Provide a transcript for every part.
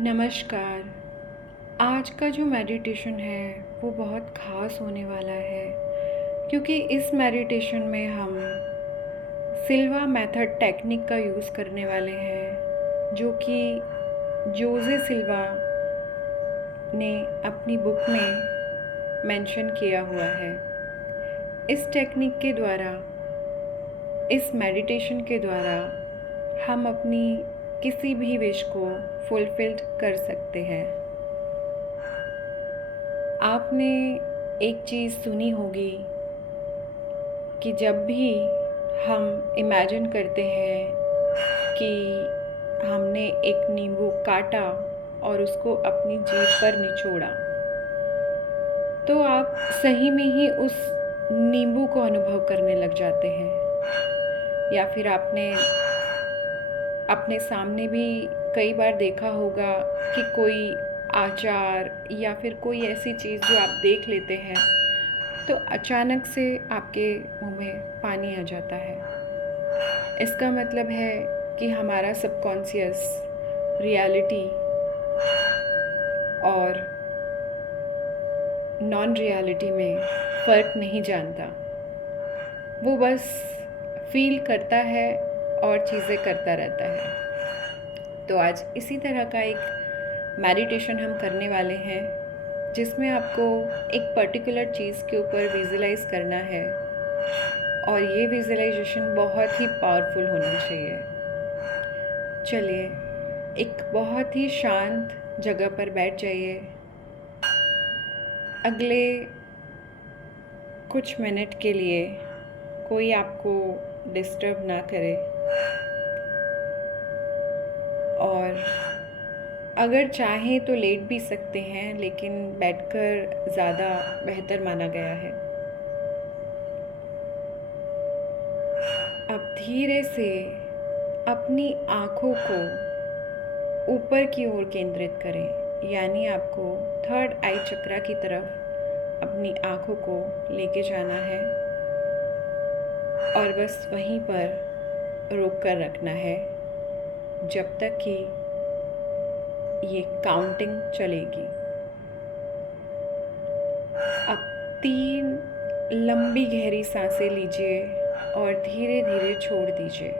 नमस्कार। आज का जो मेडिटेशन है वो बहुत ख़ास होने वाला है, क्योंकि इस मेडिटेशन में हम सिल्वा मेथड टेक्निक का यूज़ करने वाले हैं, जो कि जोज़े सिल्वा ने अपनी बुक में मेंशन किया हुआ है। इस टेक्निक के द्वारा, इस मेडिटेशन के द्वारा हम अपनी किसी भी विश को फुलफ़िल कर सकते हैं। आपने एक चीज़ सुनी होगी कि जब भी हम इमेजिन करते हैं कि हमने एक नींबू काटा और उसको अपनी जीभ पर निचोड़ा, तो आप सही में ही उस नींबू को अनुभव करने लग जाते हैं। या फिर आपने अपने सामने भी कई बार देखा होगा कि कोई आचार या फिर कोई ऐसी चीज़ जो आप देख लेते हैं तो अचानक से आपके मुंह में पानी आ जाता है। इसका मतलब है कि हमारा सबकॉन्शियस रियलिटी और नॉन रियलिटी में फ़र्क नहीं जानता। वो बस फील करता है और चीज़ें करता रहता है। तो आज इसी तरह का एक मेडिटेशन हम करने वाले हैं, जिसमें आपको एक पर्टिकुलर चीज़ के ऊपर विजुलाइज़ करना है और ये विजुलाइजेशन बहुत ही पावरफुल होनी चाहिए। चलिए, एक बहुत ही शांत जगह पर बैठ जाइए। अगले कुछ मिनट के लिए कोई आपको डिस्टर्ब ना करे, और अगर चाहें तो लेट भी सकते हैं, लेकिन बैठकर ज़्यादा बेहतर माना गया है। अब धीरे से अपनी आँखों को ऊपर की ओर केंद्रित करें, यानी आपको थर्ड आई चक्रा की तरफ अपनी आँखों को लेके जाना है और बस वहीं पर रोक कर रखना है जब तक कि ये काउंटिंग चलेगी। अब 3 लंबी गहरी सांसें लीजिए और धीरे धीरे छोड़ दीजिए।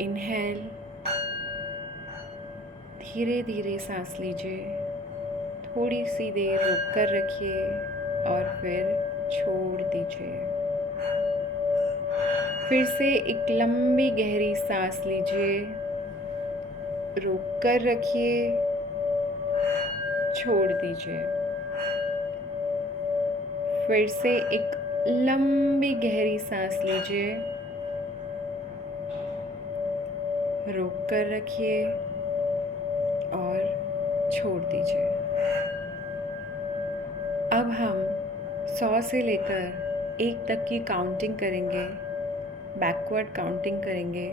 इनहेल, धीरे धीरे सांस लीजिए, थोड़ी सी देर रोक कर रखिए और फिर छोड़ दीजिए। फिर से एक लंबी गहरी सांस लीजिए, रोक कर रखिए, छोड़ दीजिए। फिर से एक लंबी गहरी सांस लीजिए, रोक कर रखिए और छोड़ दीजिए। अब हम 100 से लेकर 1 तक की काउंटिंग करेंगे, बैकवर्ड काउंटिंग करेंगे।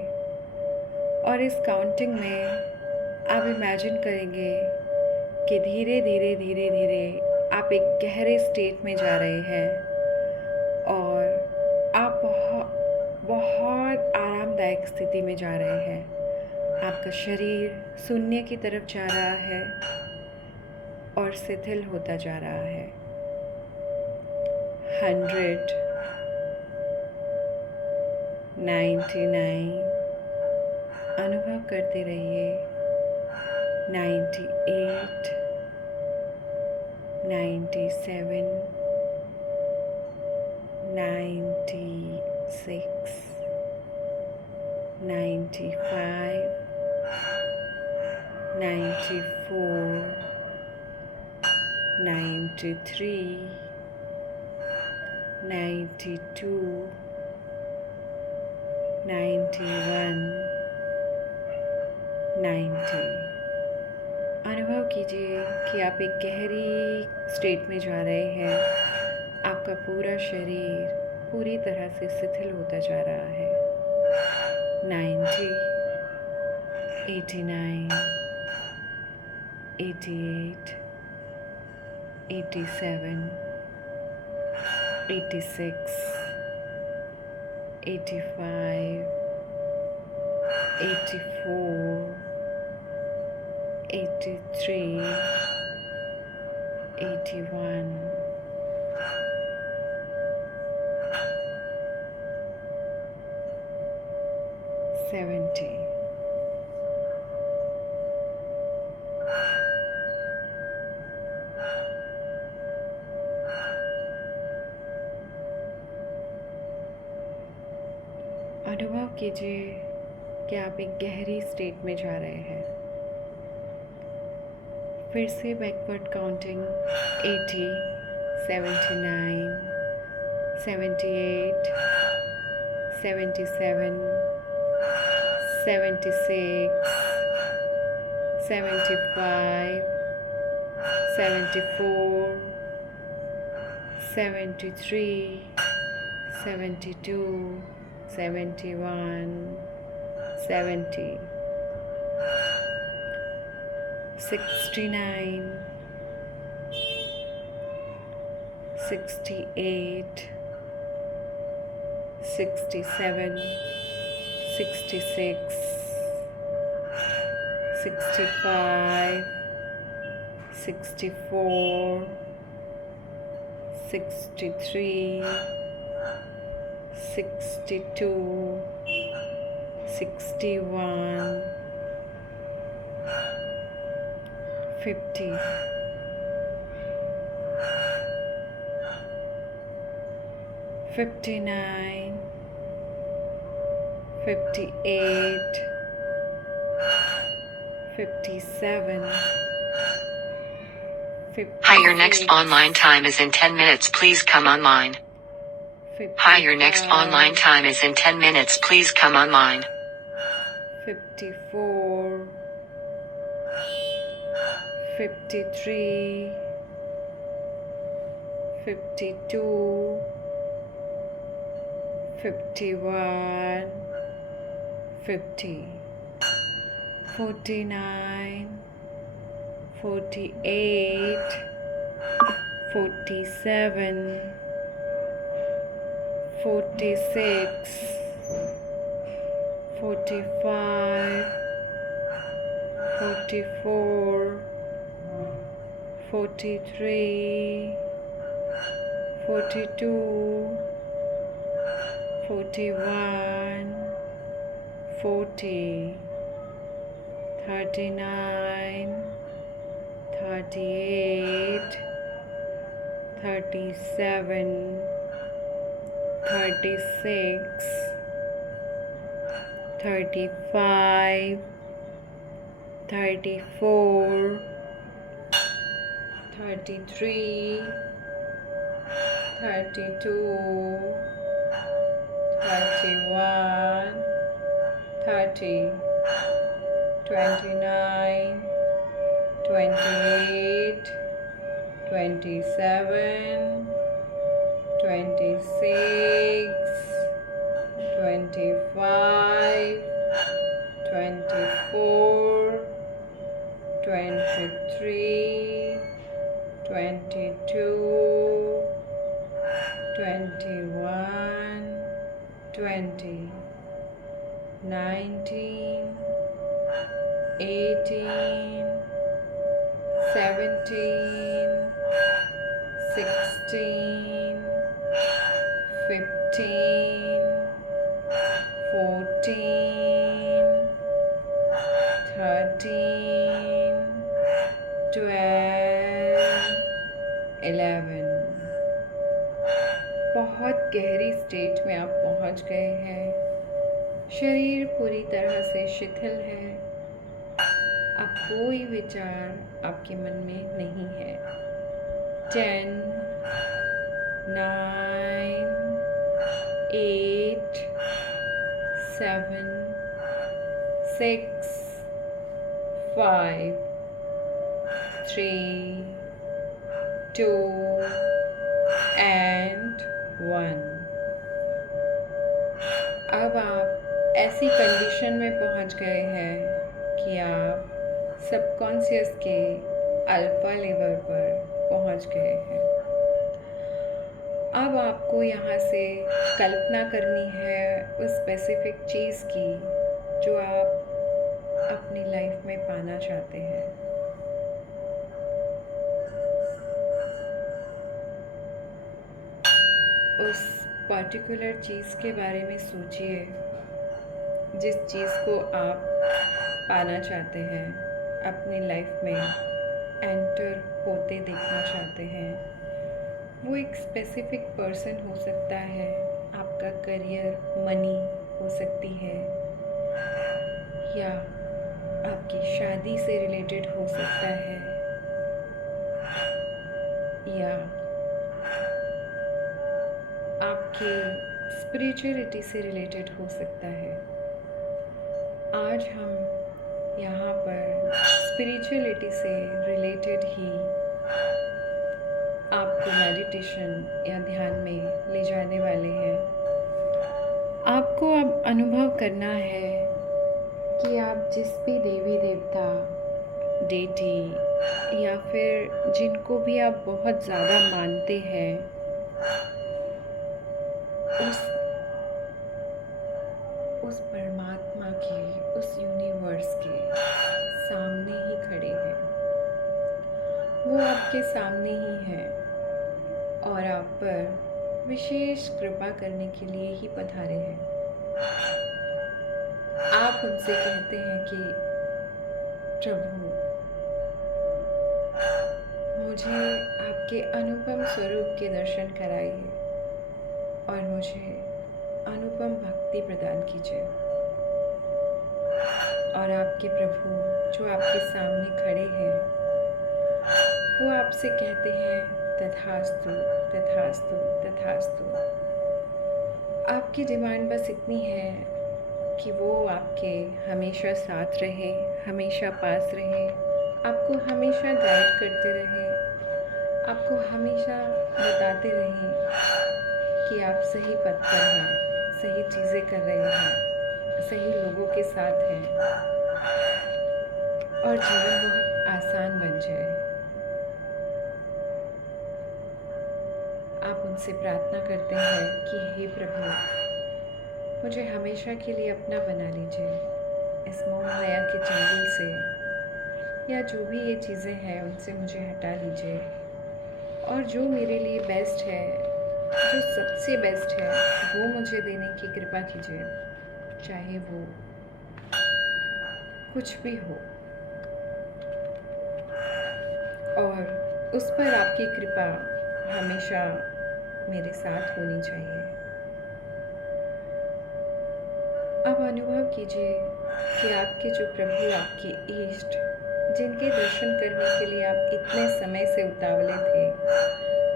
और इस काउंटिंग में आप इमेजिन करेंगे कि धीरे धीरे धीरे धीरे आप एक गहरे स्टेट में जा रहे हैं और आप बहुत बहुत आरामदायक स्थिति में जा रहे हैं। आपका शरीर शून्य की तरफ जा रहा है और शिथिल होता जा रहा है। 100, 99, अनुभव करते रहिए। 98, 97, 96, 95, 94, 93, 92, 91, 90। अनुभव कीजिए कि आप एक गहरी स्टेट में जा रहे हैं। आपका पूरा शरीर पूरी तरह से शिथिल होता जा रहा है। 90, 89, 88, 87, 86, 85, 84, 83, 81, 70. अनुभव कीजिए कि आप एक गहरी स्टेट में जा रहे हैं। फिर से backward counting 80, 79, 78, 77, 76, 75, 74, 73, 72, 71, 70, 69, 68, 67, 66, 65, 64, 63, 62, 61, 50, 59, 58, 57, Hi, your next online time is in 10 minutes. Please come online. Hi, your next online time is in 10 minutes. Please come online. 54, 53, 52, 51, 50, 49, 48, 47, 46, 45, 44, 43, 42, 41, 40, 39, 38, 37, 36, 35, 34, 33, 32, 31, 30, 29, 28, 27, 26, 25, 24, 23, 22, 21, 20, 19, 18, 17, 16, 15, 14, 13, 12, 11। बहुत गहरी स्टेट में आप पहुंच गए हैं। शरीर पूरी तरह से शिथिल है। अब कोई विचार आपके मन में नहीं है। 10, 9, 8, 7, 6, 5, 3, 2 and 1। अब आप ऐसी कंडीशन में पहुंच गए हैं कि आप सबकॉन्शियस के अल्फा लेवल पर पहुंच गए हैं। अब आपको यहाँ से कल्पना करनी है उस स्पेसिफिक चीज़ की जो आप अपनी लाइफ में पाना चाहते हैं। उस पर्टिकुलर चीज़ के बारे में सोचिए जिस चीज़ को आप पाना चाहते हैं, अपनी लाइफ में एंटर होते देखना चाहते हैं। वो एक स्पेसिफिक पर्सन हो सकता है, आपका करियर, मनी हो सकती है, या आपकी शादी से रिलेटेड हो सकता है, या आपकी स्पिरिचुअलिटी से रिलेटेड हो सकता है। आज हम यहाँ पर स्पिरिचुअलिटी से रिलेटेड ही आपको मेडिटेशन या ध्यान में ले जाने वाले हैं। आपको अब अनुभव करना है कि आप जिस भी देवी देवता, डेटी या फिर जिनको भी आप बहुत ज़्यादा मानते हैं, उस परमात्मा के, उस यूनिवर्स के सामने ही खड़े हैं। वो आपके सामने ही है और आप पर विशेष कृपा करने के लिए ही पधारे हैं। आप उनसे कहते हैं कि प्रभु, मुझे आपके अनुपम स्वरूप के दर्शन कराइए और मुझे अनुपम भक्ति प्रदान कीजिए। और आपके प्रभु जो आपके सामने खड़े हैं, वो आपसे कहते हैं तथास्तु, तथास्तु, तथास्तु। आपकी डिमांड बस इतनी है कि वो आपके हमेशा साथ रहे, हमेशा पास रहे, आपको हमेशा गाइड करते रहे, आपको हमेशा बताते रहें कि आप सही पथ पर हैं, सही चीज़ें कर रहे हैं, सही लोगों के साथ हैं और जीवन बहुत आसान बन जाए। आप उनसे प्रार्थना करते हैं कि हे प्रभु, मुझे हमेशा के लिए अपना बना लीजिए। इस मोह माया के जंगल से या जो भी ये चीज़ें हैं उनसे मुझे हटा लीजिए और जो मेरे लिए बेस्ट है, जो सबसे बेस्ट है, वो मुझे देने की कृपा कीजिए, चाहे वो कुछ भी हो। और उस पर आपकी कृपा हमेशा मेरे साथ होनी चाहिए। अब अनुभव कीजिए कि आपके जो प्रभु, आपके इष्ट, जिनके दर्शन करने के लिए आप इतने समय से उतावले थे,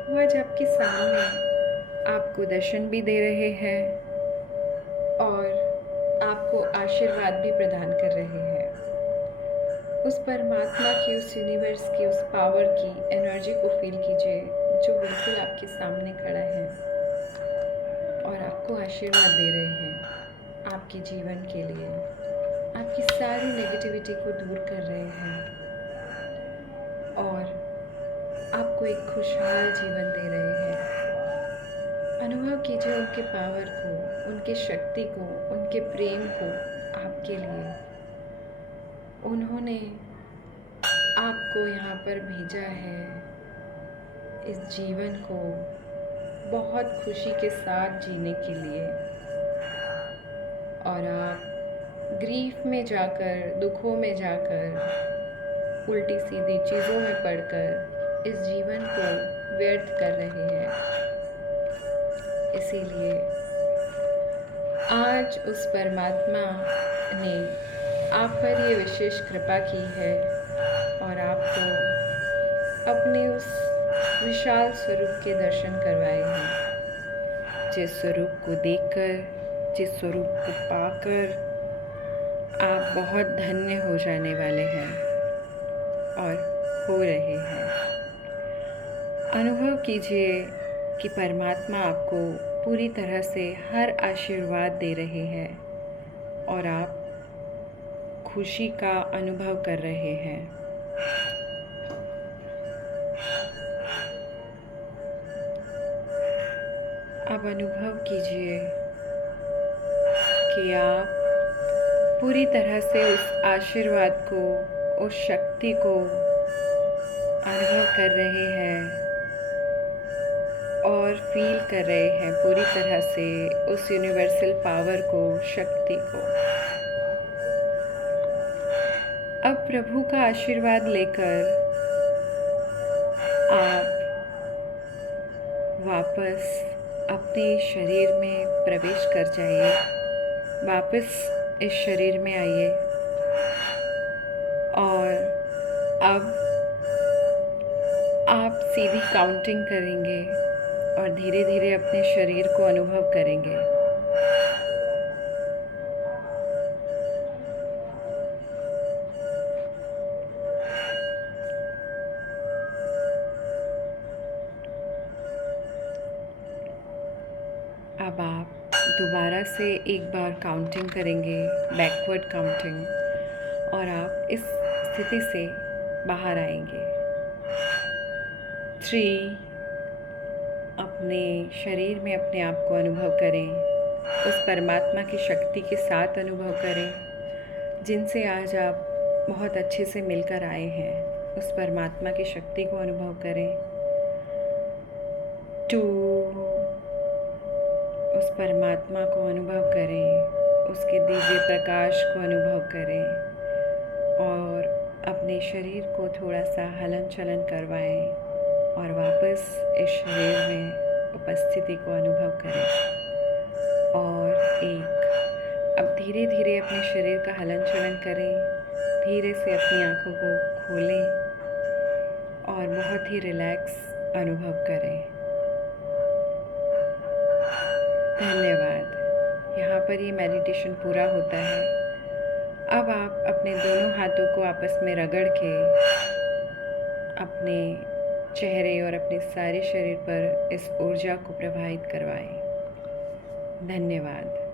वो आज आपके सामने आपको दर्शन भी दे रहे हैं और आपको आशीर्वाद भी प्रदान कर रहे हैं। उस परमात्मा की, उस यूनिवर्स की, उस पावर की एनर्जी को फील कीजिए जो बिल्कुल आपके सामने खड़ा है और आपको आशीर्वाद दे रहे हैं आपके जीवन के लिए। आपकी सारी नेगेटिविटी को दूर कर रहे हैं और आपको एक खुशहाल जीवन दे रहे हैं। अनुभव कीजिए उनके पावर को, उनके शक्ति को, उनके प्रेम को आपके लिए। उन्होंने आपको यहाँ पर भेजा है इस जीवन को बहुत खुशी के साथ जीने के लिए, और आप ग्रीफ में जाकर, दुखों में जाकर, उल्टी सीधी चीज़ों में पड़कर इस जीवन को व्यर्थ कर रहे हैं। इसीलिए आज उस परमात्मा ने आप पर ये विशेष कृपा की है और आपको अपने उस विशाल स्वरूप के दर्शन करवाए हैं, जिस स्वरूप को देखकर, जिस स्वरूप को पाकर आप बहुत धन्य हो जाने वाले हैं और हो रहे हैं। अनुभव कीजिए कि परमात्मा आपको पूरी तरह से हर आशीर्वाद दे रहे हैं और आप खुशी का अनुभव कर रहे हैं। अब अनुभव कीजिए कि आप पूरी तरह से उस आशीर्वाद को, उस शक्ति को अनुभव कर रहे हैं और फील कर रहे हैं पूरी तरह से उस यूनिवर्सल पावर को, शक्ति को। अब प्रभु का आशीर्वाद लेकर आप वापस अपने शरीर में प्रवेश कर जाइए, वापस इस शरीर में आइए और अब आप सीधी काउंटिंग करेंगे और धीरे धीरे अपने शरीर को अनुभव करेंगे। अब आप दोबारा से एक बार काउंटिंग करेंगे, बैकवर्ड काउंटिंग, और आप इस स्थिति से बाहर आएंगे। 3, अपने शरीर में अपने आप को अनुभव करें, उस परमात्मा की शक्ति के साथ अनुभव करें जिनसे आज आप बहुत अच्छे से मिलकर आए हैं। उस परमात्मा की शक्ति को अनुभव करें। 2, उस परमात्मा को अनुभव करें, उसके दिव्य प्रकाश को अनुभव करें और अपने शरीर को थोड़ा सा हलन चलन करवाएं और वापस इस शरीर में उपस्थिति को अनुभव करें। और 1, अब धीरे धीरे अपने शरीर का हलन चलन करें, धीरे से अपनी आँखों को खोलें और बहुत ही रिलैक्स अनुभव करें। धन्यवाद। यहाँ पर ये मेडिटेशन पूरा होता है। अब आप अपने दोनों हाथों को आपस में रगड़ के अपने चेहरे और अपने सारे शरीर पर इस ऊर्जा को प्रवाहित करवाएं। धन्यवाद।